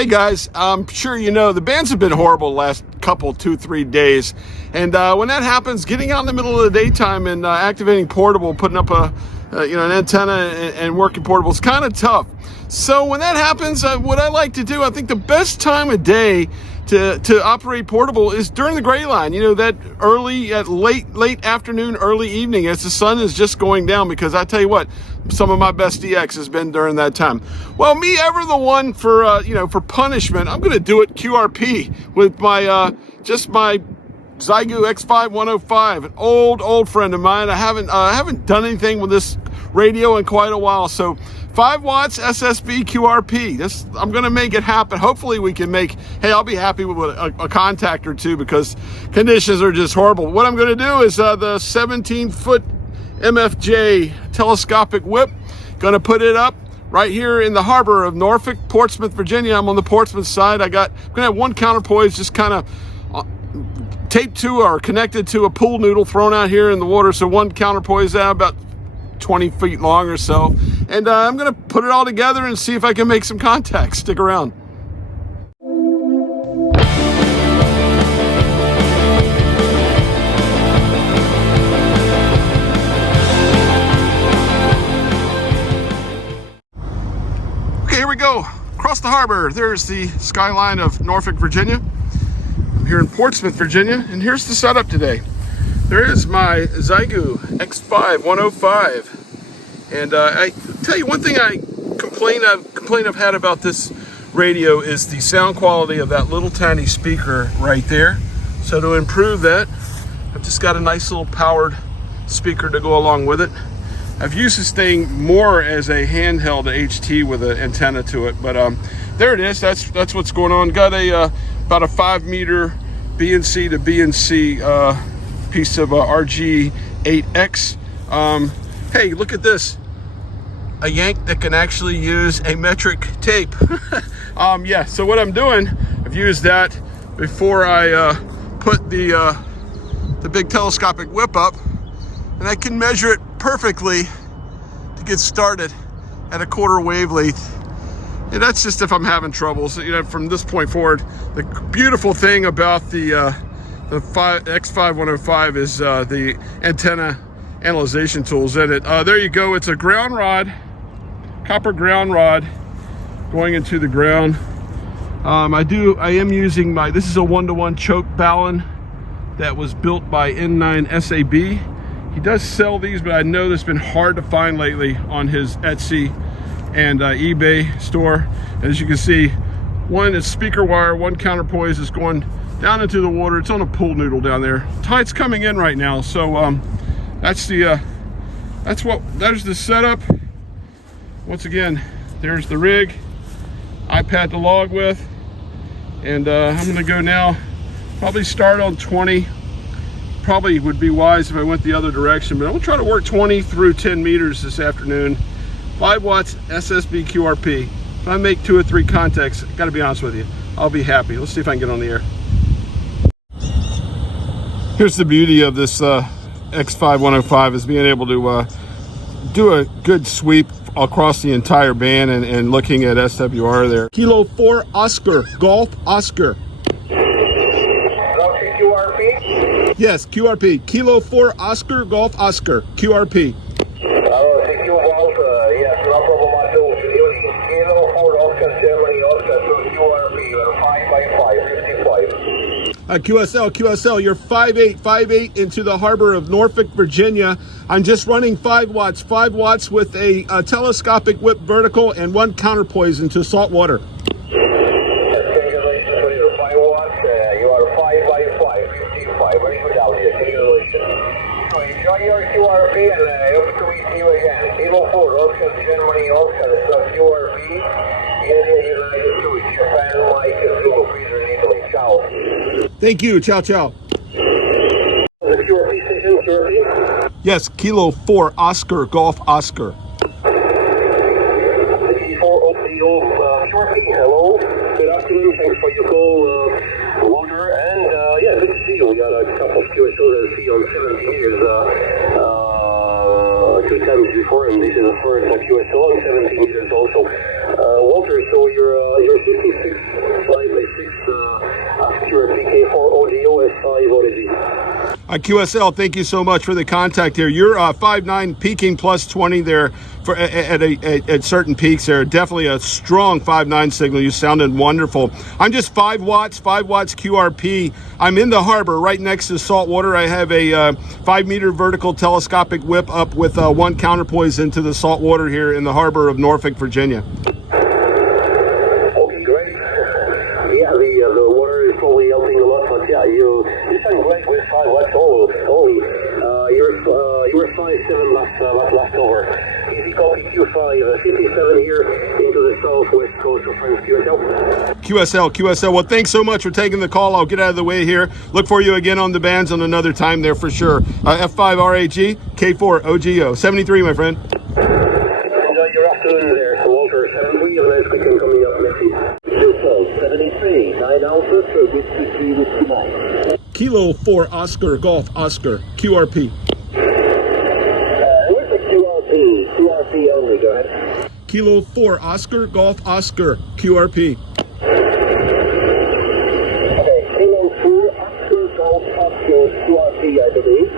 Hey guys, I'm sure you know the bands have been horrible the last couple, 2-3 days. And when that happens, getting out in the middle of the daytime and activating portable, putting up an antenna and working portable is kind of tough. So when that happens, what I like to do, I think the best time of day to operate portable is during the Greyline. You know, that late afternoon, early evening as the sun is just going down, because I tell you what, some of my best DX has been during that time. Well, me ever the one for for punishment, I'm going to do it QRP with my just my Zygu X5 105, an old friend of mine. I haven't done anything with this radio in quite a while, so 5 watts SSB QRP. I'm going to make it happen. Hopefully we can make, hey, I'll be happy with a contact or two, because conditions are just horrible. What I'm going to do is the 17-foot MFJ telescopic whip. Going to put it up right here in the harbor of Norfolk, Portsmouth, Virginia. I'm on the Portsmouth side. I'm going to have one counterpoise just kind of taped to or connected to a pool noodle thrown out here in the water. So one counterpoise out about 20 feet long or so. And I'm going to put it all together and see if I can make some contacts. Stick around. Okay, here we go. Across the harbor, there's the skyline of Norfolk, Virginia. I'm here in Portsmouth, Virginia, and here's the setup today. There is my Zygu X5 105, and I tell you one thing complaint I've had about this radio is the sound quality of that little tiny speaker right there. So to improve that, I've just got a nice little powered speaker to go along with it. I've used this thing more as a handheld HT with an antenna to it, but there it is. That's what's going on. Got a about a 5-meter BNC to BNC piece of RG8X. Hey, look at this. A yank that can actually use a metric tape. Yeah, so what I'm doing, I've used that before I put the big telescopic whip up, and I can measure it perfectly to get started at a 1/4 wavelength. And that's just if I'm having trouble. So, you know, from this point forward, the beautiful thing about the X5 105 is the antenna analyzation tools in it. There you go. It's a ground rod, copper ground rod going into the ground. I am using this is a 1-to-1 choke balun that was built by N9 SAB. He does sell these, but I know that's been hard to find lately on his Etsy and eBay store. As you can see, one is speaker wire, one counterpoise is going down into the water. It's on a pool noodle down there. Tide's coming in right now, so that's the setup. Once again, there's the rig, iPad to log with, and I'm gonna go now. Probably start on 20. Probably would be wise if I went the other direction, but I'm gonna try to work 20 through 10 meters this afternoon. 5 watts SSB QRP. If I make 2 or 3 contacts, gotta be honest with you, I'll be happy. Let's see if I can get on the air. Here's the beauty of this X5 105 is being able to do a good sweep across the entire band and looking at SWR there. Kilo 4 Oscar, Golf Oscar. QRP? Yes, QRP. Kilo 4 Oscar, Golf Oscar, QRP. Thank you, Golf. Yes, no problem at all. Kilo 4 Oscar, Germany, Oscar, so QRP, 5x5, 55. QSL, you're 5'8" into the harbor of Norfolk, Virginia. I'm just running 5 watts with a telescopic whip vertical and 1 counterpoise into salt water. Congratulations for your 5 watts. You are 5x5, 55. Very good out here. Congratulations. So enjoy your QRP and hope to meet you again. Kilo 4 Oscar, Germany, Oscar, so QRP. India, United States, Japan, Mike, Zulu, Peter, in Italy. Ciao. Thank you. Ciao, ciao. The QRP station, QRP? Yes, Kilo 4 Oscar, Golf Oscar. 64 OPO, QRP, hello. Good afternoon. Thanks for your call, Walter. And yeah, good to see you. We got a couple of QSOs to see on 17 years 2 times before, and this is the first QSO on 17 meters also. Walter, so your 66 what is it? QSL, thank you so much for the contact here. You're 5.9 peaking plus 20 there for at certain peaks there. Definitely a strong 5.9 signal. You sounded wonderful. I'm just 5 watts QRP. I'm in the harbor right next to salt water. I have a 5 meter vertical telescopic whip up with one counterpoise into the salt water here in the harbor of Norfolk, Virginia. Okay, great. Yeah, the water is probably helping a lot, but yeah, you sound great with 5 watts only. You were 5.7 last over. Easy copy Q5, 57 here into the southwest coast of France. QSL. Well, thanks so much for taking the call. I'll get out of the way here. Look for you again on the bands on another time there for sure. F5RAG, K4 OGO. 73, my friend. Enjoy your afternoon there, Walter. 73, the next weekend coming up, Messi. 73, 9 Alpha, so Whiskey 3, Whiskey 9. Kilo 4 Oscar, Golf Oscar, QRP. Where's the QRP only, go ahead. Kilo 4 Oscar, Golf Oscar, QRP. Okay, Kilo 4 Oscar, Golf Oscar, QRP, I believe.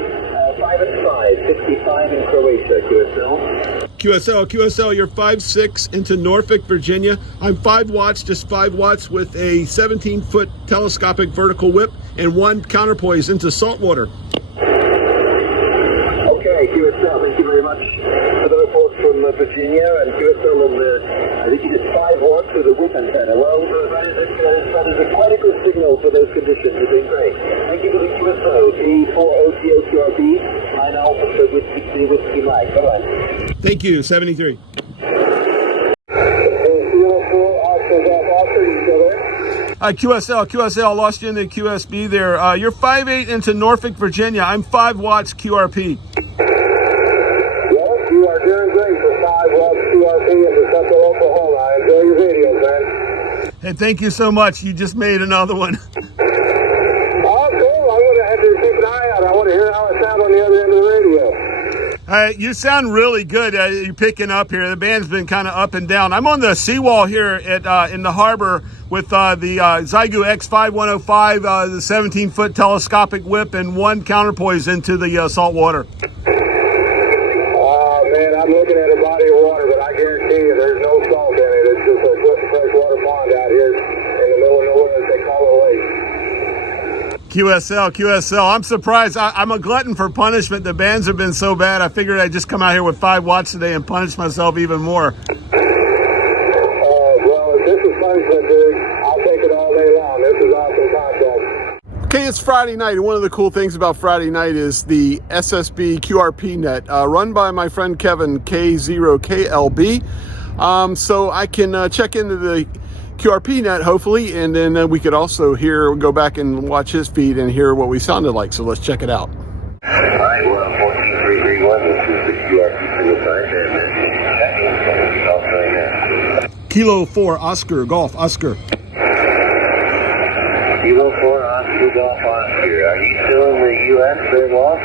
5 and 5, 65 in Croatia, QSL, you're 5.6 into Norfolk, Virginia. I'm 5 watts, just 5 watts with a 17-foot telescopic vertical whip and one counterpoise into saltwater. Okay, QSL, thank you very much for the report from Virginia, and QSL on the, I think it is 5 watts with a whip antenna. Well, that is a quite a good signal for those conditions. You're doing great. Thank you for the QSL, T4OTO QRP, 9 Alpha, so Whiskey Mike. Bye-bye. Thank you, 73. QSL, I lost you in the QSB there. You're 5.8 into Norfolk, Virginia. I'm 5 watts QRP. Well, you are doing great for 5 watts QRP into Central Oklahoma. I enjoy your videos, man. Hey, thank you so much. You just made another one. Oh, cool. I'm going to have to keep an eye out. I want to hear how it sounds on the other end of the radio. You sound really good. You're picking up here. The band's been kind of up and down. I'm on the seawall here at in the harbor with the Zygu X5105, the 17-foot telescopic whip, and one counterpoise into the salt water. Man, I'm looking at a body of water, but I guarantee you there's no salt in it. It's just a freshwater pond out here in the middle of nowhere that they call a lake. QSL. I'm surprised. I'm a glutton for punishment. The bands have been so bad. I figured I'd just come out here with 5 watts today and punish myself even more. Well, if this is punishment, dude, I'll take it all day long. This is awesome contact. Okay, it's Friday night, and one of the cool things about Friday night is the SSB QRP net, run by my friend Kevin, K0KLB. So I can check into the QRP net, hopefully, and then we could also go back and watch his feed and hear what we sounded like. So let's check it out. All right, we're on 14331. This is the QRP single sign, and I'll tell you now. Kilo 4 Oscar, Golf Oscar. Kilo 4 Oscar, Golf Oscar. Are you still in the U.S. there, boss?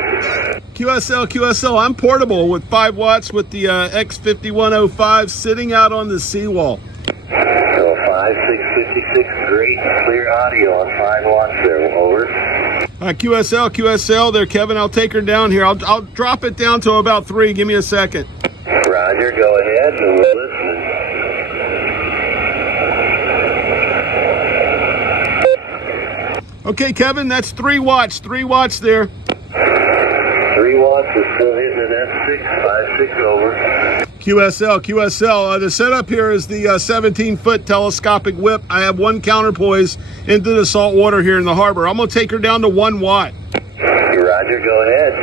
QSL, I'm portable with 5 watts with the X5105 sitting out on the seawall. So 5656, great clear audio on 5 watts there, over. QSL there, Kevin. I'll take her down here. I'll drop it down to about 3. Give me a second. Roger, go ahead, and we're listening. Okay, Kevin, that's 3 watts. 3 watts there. 3 watts is still hitting an S6, 5.6 over. QSL. The setup here is the 17-foot telescopic whip. I have one counterpoise into the salt water here in the harbor. I'm going to take her down to 1 watt. Roger, go ahead.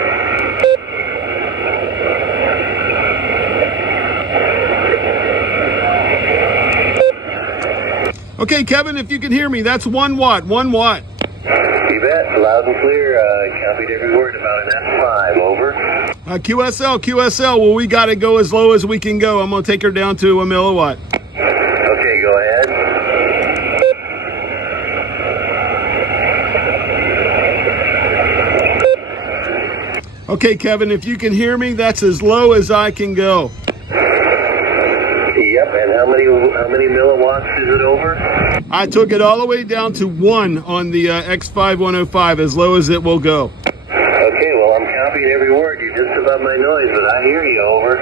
Okay, Kevin, if you can hear me, that's 1 watt. 1 watt. You bet, loud and clear. Copied every word, about an S5, over. QSL. Well, we got to go as low as we can go. I'm going to take her down to 1 milliwatt. Okay, go ahead. Okay, Kevin, if you can hear me, that's as low as I can go. Yep, and how many milliwatts is it over? I took it all the way down to 1 on the X5105, as low as it will go. Okay, well, I'm copying every word. You're just above my noise, but I hear you, over.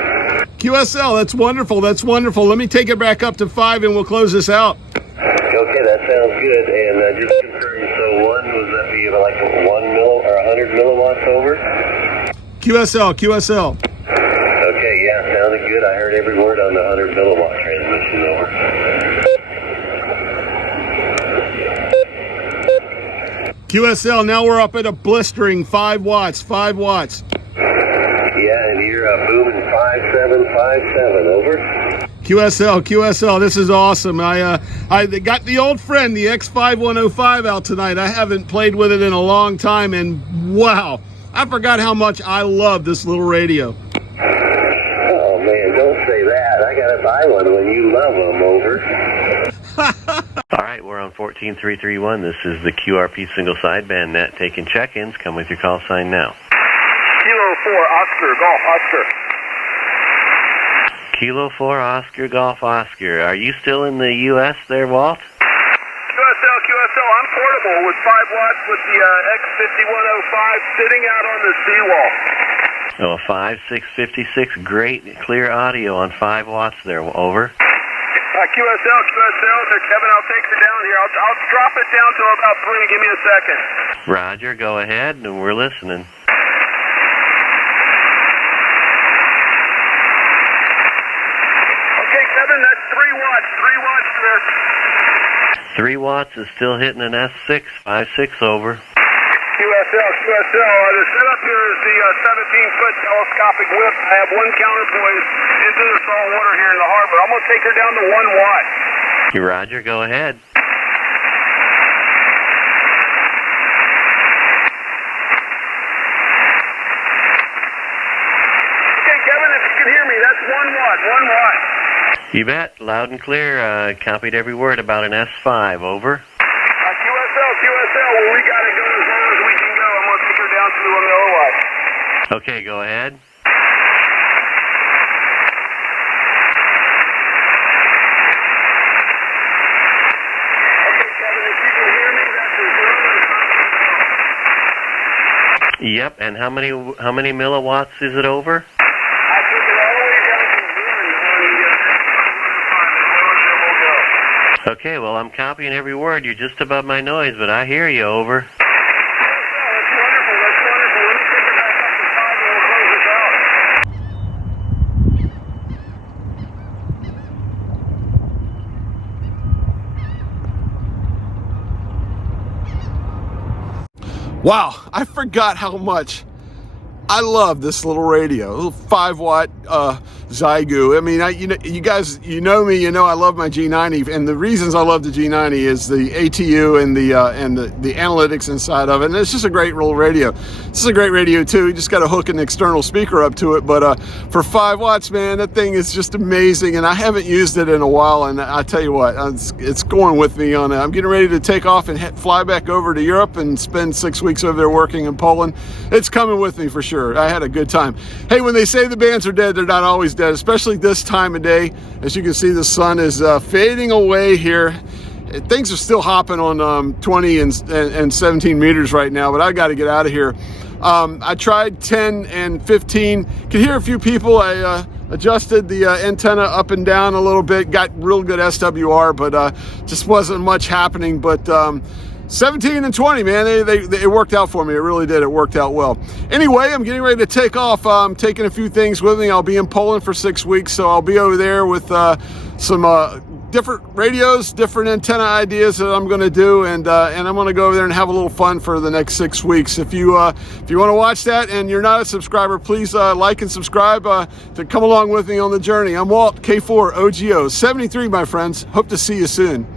QSL, that's wonderful. That's wonderful. Let me take it back up to 5 and we'll close this out. Okay, that sounds good. And just confirm, so 1, was that be like 100 milliwatts over? QSL, QSL. Okay, yeah, sounded good. I heard every word on the 100 milliwatt transmission, over. QSL, now we're up at a blistering 5 watts, 5 watts. Yeah, and you're booming 5757, over. QSL, QSL, this is awesome. I got the old friend, the X5105 out tonight. I haven't played with it in a long time, and wow, I forgot how much I love this little radio. Oh man, don't say that. I gotta buy one when you love them, over. All right, we're on 14331. This is the QRP single sideband net taking check-ins. Come with your call sign now. Kilo 4 Oscar, Golf Oscar. Kilo 4 Oscar Golf Oscar. Are you still in the U.S. there, Walt? QSL, I'm portable with 5 watts with the X5105 sitting out on the seawall. Oh, 5656. Great, clear audio on 5 watts there, over. QSL, Kevin, I'll take her down here. I'll drop it down to about 3. Give me a second. Roger, go ahead, and we're listening. Okay, Kevin, that's 3 watts. 3 watts there. 3 watts is still hitting an S6, 56 over. QSL, the setup here is the 17-foot telescopic whip. I have 1 counterpoise into the salt water here in the harbor. I'm going to take her down to 1 watt. Roger, go ahead. Okay, Kevin, if you can hear me, that's 1 watt, 1 watt. You bet. Loud and clear. Copied every word about an S5, over. QSL, well, we got to go as low as we can go. I'm going to take her down to a milliwatt. Okay, go ahead. Okay, Kevin, if you can hear me, that's as low as I can go. Yep, and how many milliwatts is it over? I took it all the way down to 1 on the X5105, as low as it will go. Okay, well, I'm copying every word. You're just above my noise, but I hear you, over. That's wonderful. Let me take her back up to 5 and we'll close this out. Wow, I forgot how much I love this little radio, a little 5 watt Zygu. I mean, you guys, you know me, you know I love my G90, and the reasons I love the G90 is the ATU and the analytics inside of it, and it's just a great little radio. This is a great radio too. You just got to hook an external speaker up to it, but for 5 watts, man, that thing is just amazing, and I haven't used it in a while, and I tell you what, it's going with me on it. I'm getting ready to take off and fly back over to Europe and spend 6 weeks over there working in Poland. It's coming with me for sure. I had a good time. Hey, when they say the bands are dead, they're not always dead, especially this time of day. As you can see, the sun is fading away here. Things are still hopping on 20 and 17 meters right now, but I got to get out of here. I tried 10 and 15. Could hear a few people. I adjusted the antenna up and down a little bit, got real good SWR, but just wasn't much happening. But 17 and 20, man, it worked out for me. It really did. It worked out well. Anyway, I'm getting ready to take off. I'm taking a few things with me. I'll be in Poland for 6 weeks, so I'll be over there with some different radios, different antenna ideas that I'm going to do, and I'm going to go over there and have a little fun for the next 6 weeks. If you want to watch that and you're not a subscriber, please like and subscribe to come along with me on the journey. I'm Walt, K4 OGO 73, my friends. Hope to see you soon.